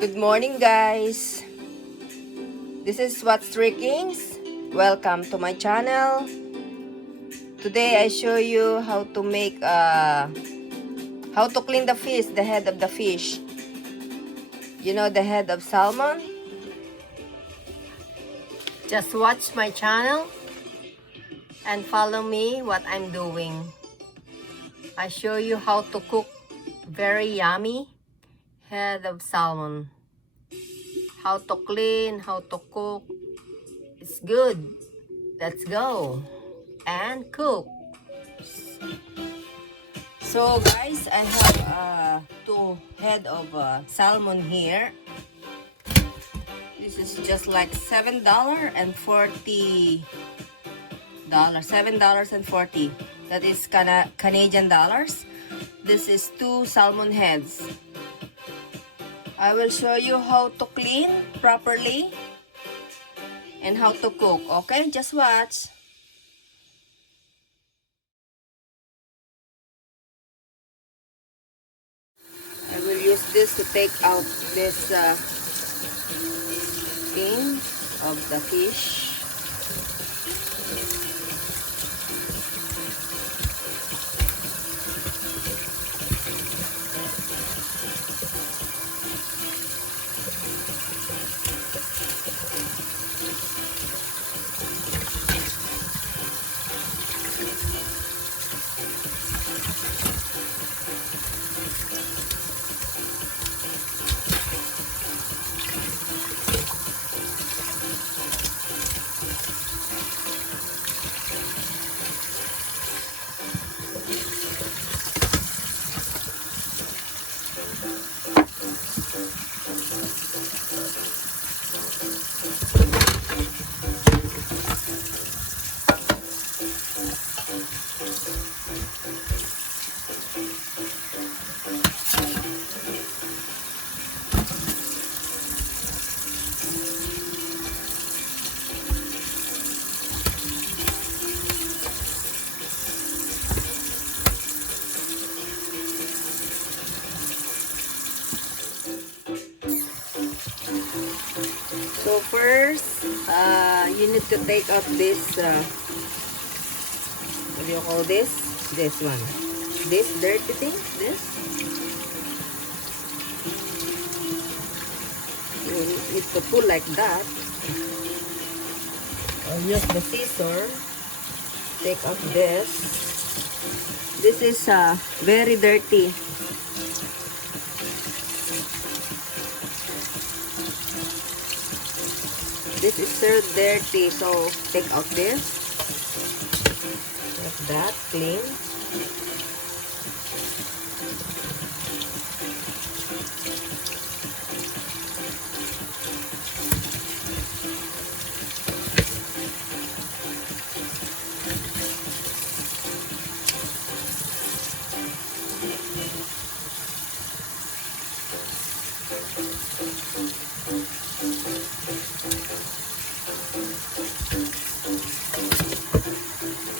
Good morning, guys. This is What's Trickings. Welcome to my channel. Today I show you how to make how to clean the fish, the head of the fish. You know the head of salmon? Just watch my channel and follow me what I'm doing. I show you how to cook very yummy head of salmon. How to clean, how to cook. It's good. Let's go and cook. So guys, I have two head of salmon here. This is just like $7.40. $7.40. That is Canadian dollars. This is two salmon heads. I will show you how to clean properly and how to cook. Okay, just watch. I will use this to take out this skin of the fish. So first, you need to take out this, what do you call this? This one. This dirty thing, this. You need to pull like that. I'll use the scissor. Take out this. This is very dirty. This is so dirty, so take out this. Like that, clean.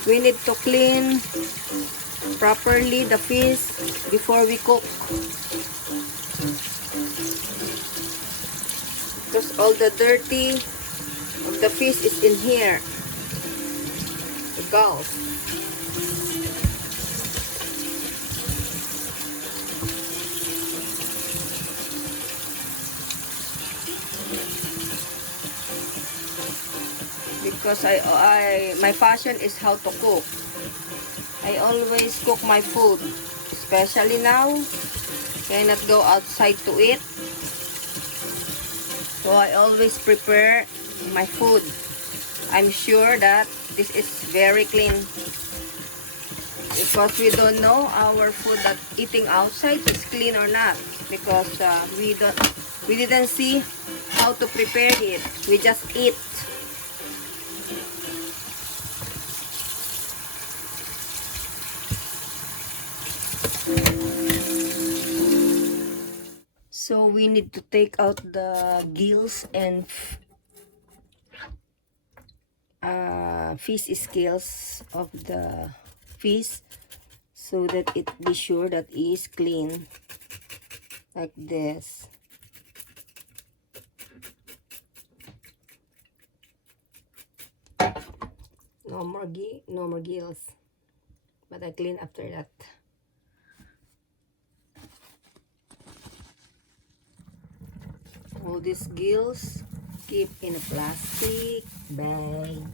We need to clean properly the fish before we cook, because all the dirty of the fish is in here, the gulls. Because my passion is how to cook. I always cook my food, especially now. Cannot go outside to eat, so I always prepare my food. I'm sure that this is very clean, because we don't know our food that eating outside is clean or not, because we didn't see how to prepare it. We just eat. So we need to take out the gills and fish scales of the fish, so that it be sure that it is clean, like this. No more gills. But I clean after that. All these gills keep in a plastic bag.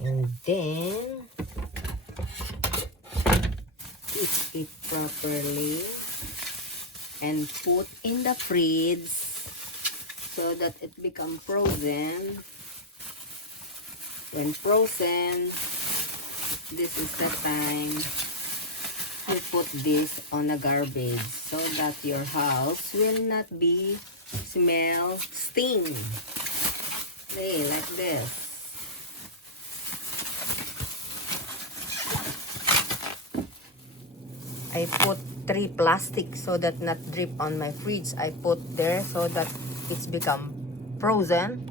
And then keep it properly and put in the fridge so that it become frozen. When frozen, this is the time you put this on a garbage so that your house will not be smell stink. Okay, like this. I put 3 plastic so that not drip on my fridge. I put there so that it's become frozen,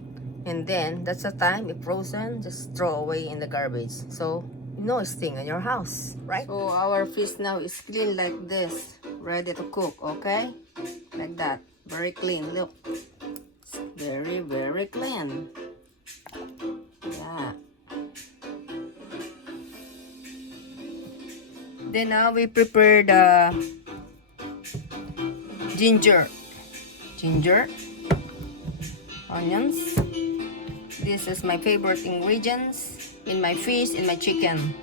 and then that's the time it frozen, just throw away in the garbage so no sting in your house, right? So our fish now is clean like this, ready to cook. Okay, like that, very clean. Look, it's very clean. Yeah. Then now we prepare the ginger, onions. This is my favorite ingredients in my fish, in my chicken.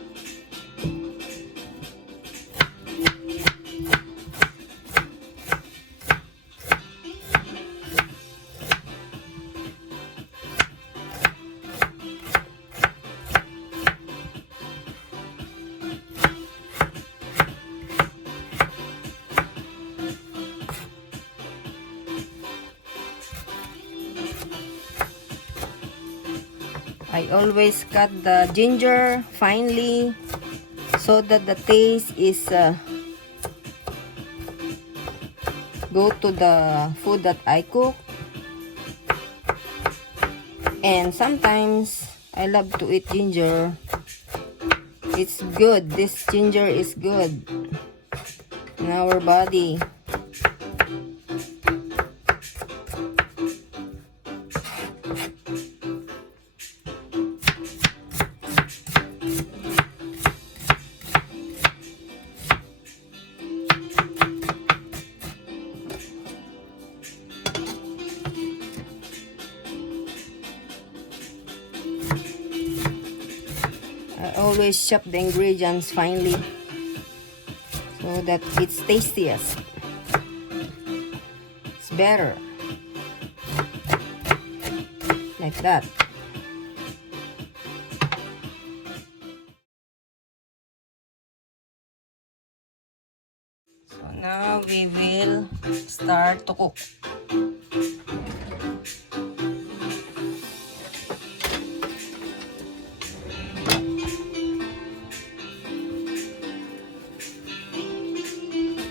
I always cut the ginger finely so that the taste is go to the food that I cook. And sometimes I love to eat ginger. It's good. This ginger is good in our body. I always chop the ingredients finely so that it's tastiest. It's better like that. So now we will start to cook.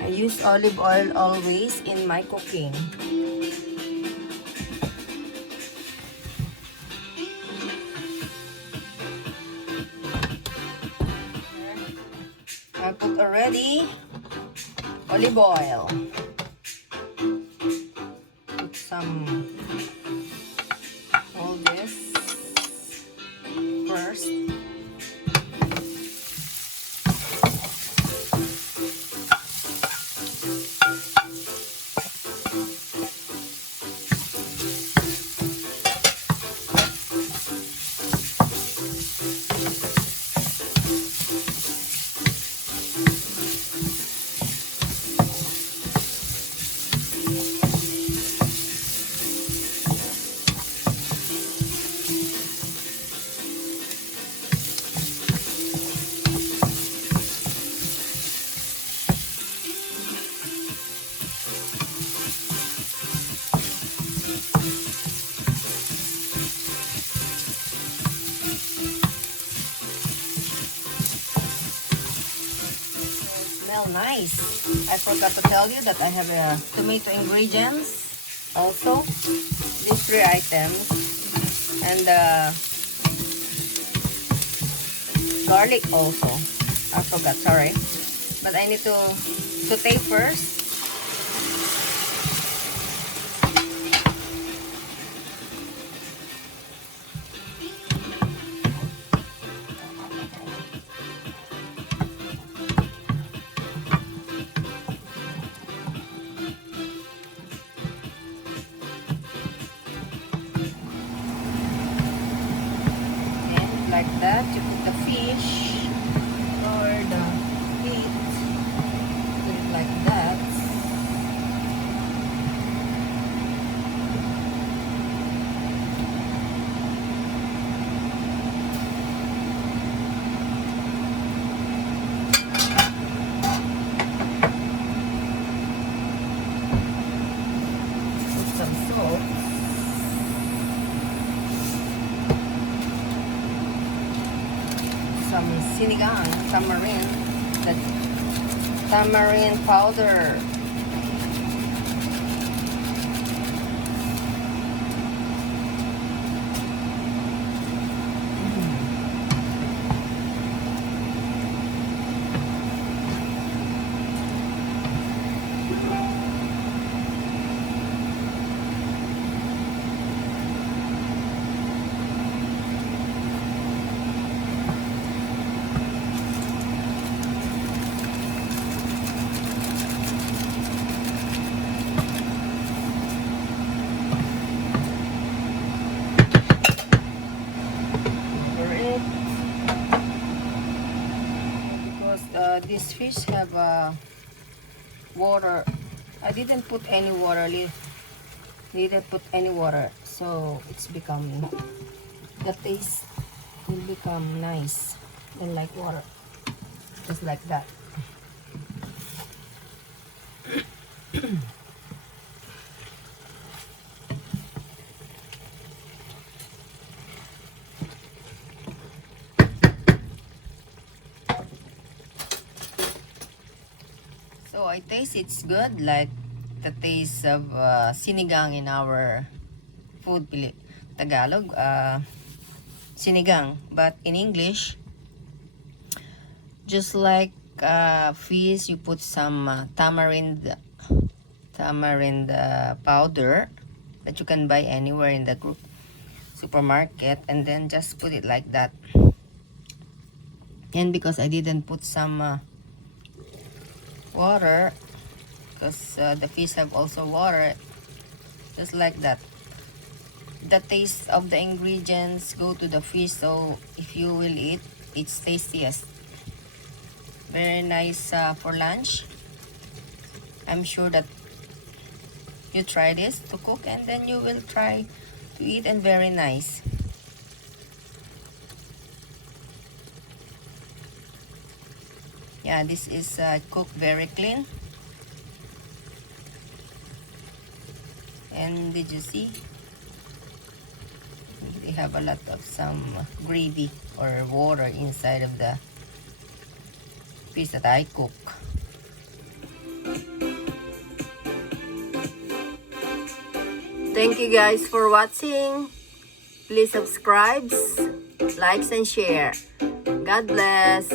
I use olive oil always in my cooking. I put already olive oil. Put some all this first. Smell nice. I forgot to tell you that I have tomato ingredients also. These 3 items and garlic also. I forgot, sorry. But I need to saute first. like that. You put the fish or the meat. Put it like that. Put some salt. Some sinigang, tamarind, the tamarind powder. This fish have water. I didn't put any water. Didn't put any water, so it's become, the taste will become nice and like water, just like that. So I taste it's good, like the taste of sinigang in our food, Tagalog, sinigang. But in English, just like fish, you put some tamarind powder that you can buy anywhere in the supermarket, and then just put it like that. And because I didn't put some water, because the fish have also water, just like that. The taste of the ingredients go to the fish, so if you will eat, it's tastiest. Very nice for lunch. I'm sure that you try this to cook, and then you will try to eat, and very nice. Yeah, this is cooked very clean. And did you see? They have a lot of some gravy or water inside of the fish that I cook. Thank you guys for watching. Please subscribe, likes, and share. God bless.